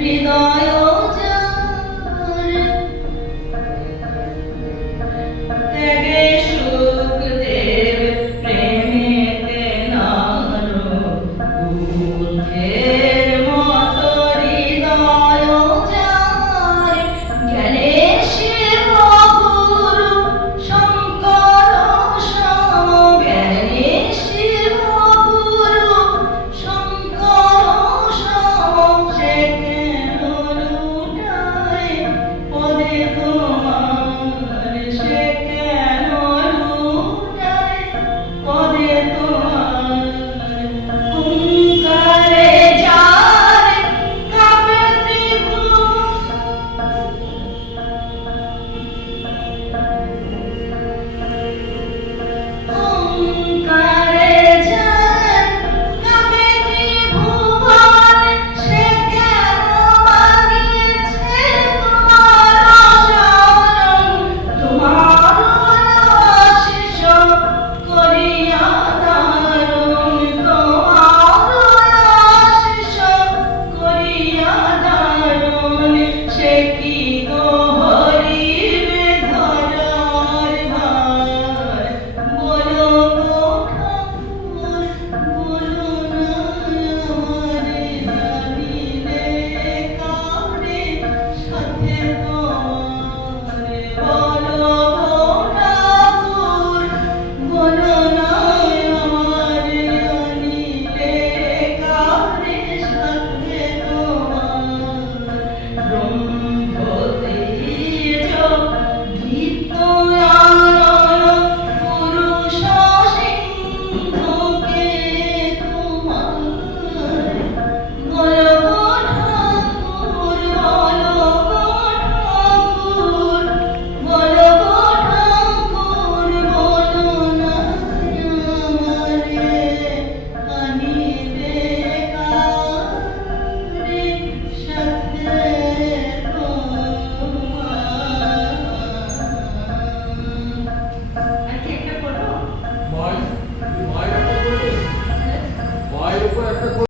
Hridaya